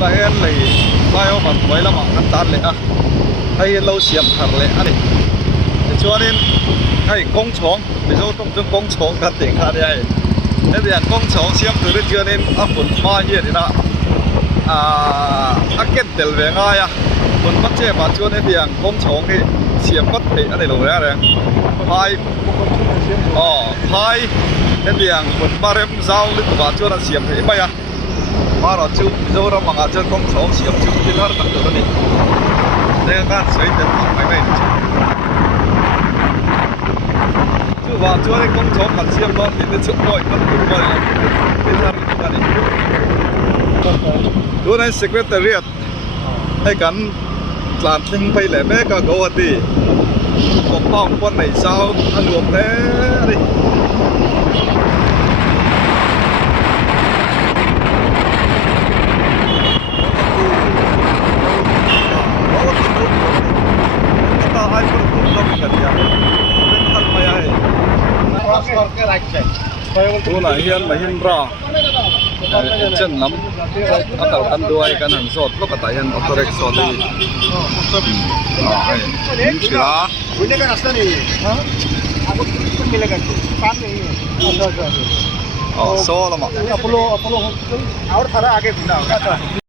là em này sai ông mặt mấy lắm mà ăn tán lệ à hay lâu xiêm thật lệ à đi cho nên hay công chóng bây giờ trong công chóng cắt tiền khác đây thế thì công chóng xiêm từ đây chưa nên áp dụng pha gì thì nào ác kết del về ngay àคนก็เจ็บมาชวนให้เตียงก้มชงที่เสียมก็เตะอะไรลงแล้วเลยพายพายให้เตียงคนมาเริ่มเจ้าหรือตัวชวนเสียมเห็นไหมอ่ะมาเราจูเจ้าเรามังอาจจะก้มชงเสียมจูที่นั่นตั้งตัวนี้ในการใช้เต็มที่ไม่จูว่าชวนให้ก้มชงกับเสียมตอนที่จะชุบบ่อยกันทุกวันเลยที่ทำกันนี่ดูใน secretariat ให้กันหลานทิ้งไปแหละแม่ก็โกรธดิผมป้องคนไหนเศร้าอันรวมแท้ดิตัวไหนเฮียนมาเฮียนรอเช่นน้ำatau kan dua ikan hansot lo kata yang otorek soli sila ini kan asal nih aku milik aku pan nih oh so lama Apollo और थारा आगे घूमना होगा